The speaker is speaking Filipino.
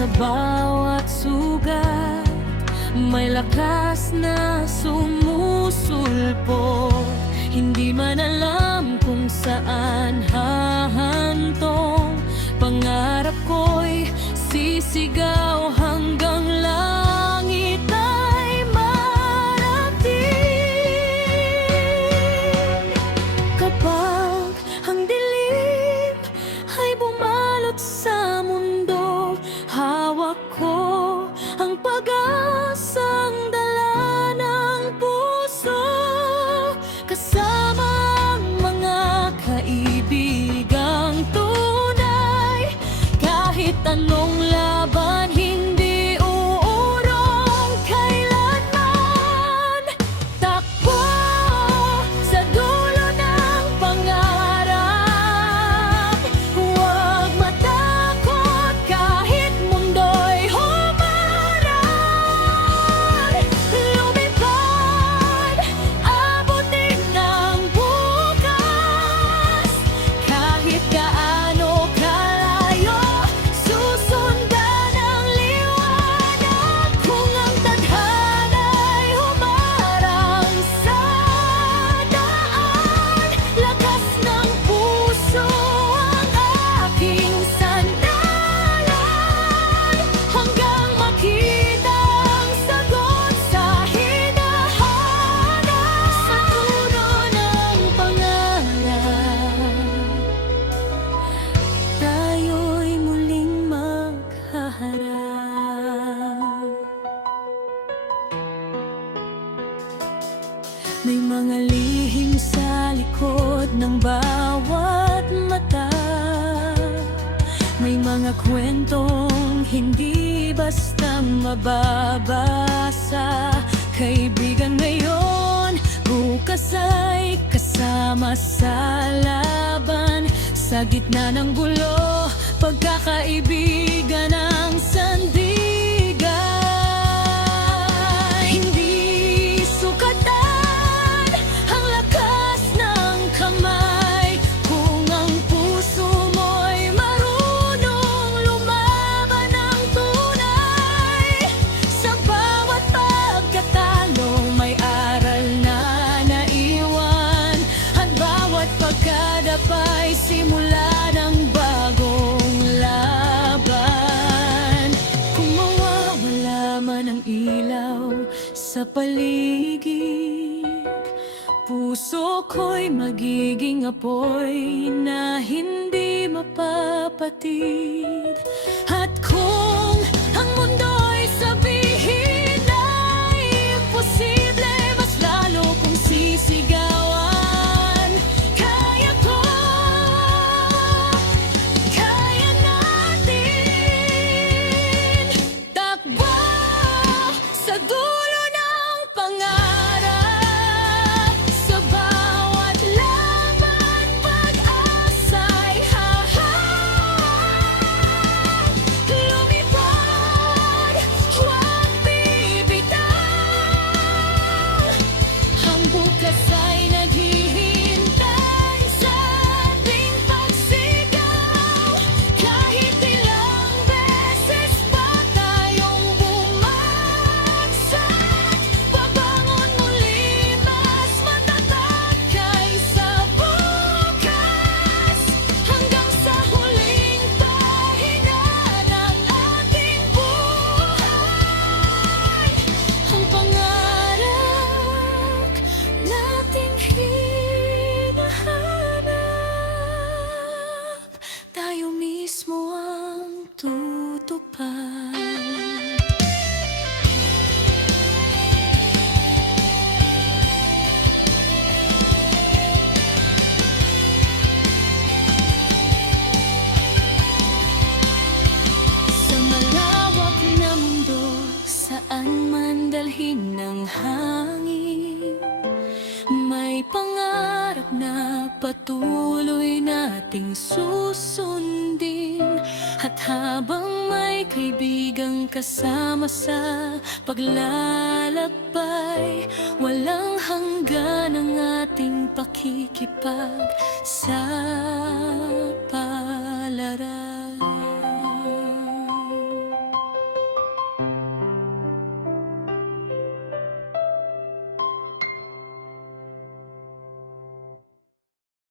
Sa bawat sugat may lakas na sumusulpot. Hindi man alam kung saan hahantong, pangarap ko'y sisigaw hanggang langit ay marating. Kapag ang dilim ay bumalot sa mundo, hawak ko ang pag-asang dala ng puso. Kasama ang mga kaibigang tunay, kahit anong laban hindi uurong kailanman. Takbo sa dulo ng pangarap, huwag matakot kahit mundo'y humarang. Lumipad, abutin ng bukas, kahit gaano kalayo, susundan ang liwanag. Kung ang tadhana'y humarang sa daan, lakas ng puso ang aking sandalan, hanggang makita ang sagot sa hinahanap. Sa dulo ng pangarap, tayo'y muling maghaharap. May mga lihim sa likod ng bawat mata, may mga kwentong hindi basta mababasa. Kaibigan ngayon, bukas ay kasama sa laban. Sa gitna ng gulo, pagkakaibigan ang sandigan. Hindi sukatan ang lakas ng kamay, kung ang puso mo'y marunong lumaban ng tunay. Sa bawat pagkatalo may aral na naiwan, at bawat pagkadapa'y simula ng bagong laban. Kung mawawala man ang ilaw sa paligid, puso ko'y magiging apoy na hindi mapapatid. At kung ang mundo'y sabihin ay imposible, mas lalo kong sisigawan. Kaya ko, kaya natin. Takbo sa dulo ng pangarap, sa bawat laban pag-asa'y hahang. Lumipad, huwag bibitaw, ang bukas ay naghihintay sa ating pagsigaw. Kahit ilang beses pa tayong bumagsak, babangon muli mas matatag kaysa bukas, hanggang sa huling pahina ng ating buhay. Ang pangarap nating hinahanap, tayo mismo ang tutupad. Sa malawak na mundo, saan man dalhin ng hangin, may pangarap na patuloy nating susundin. At habang may kaibigang kasama sa paglalakbay, walang hanggan ang ating pakikipag sa palaran.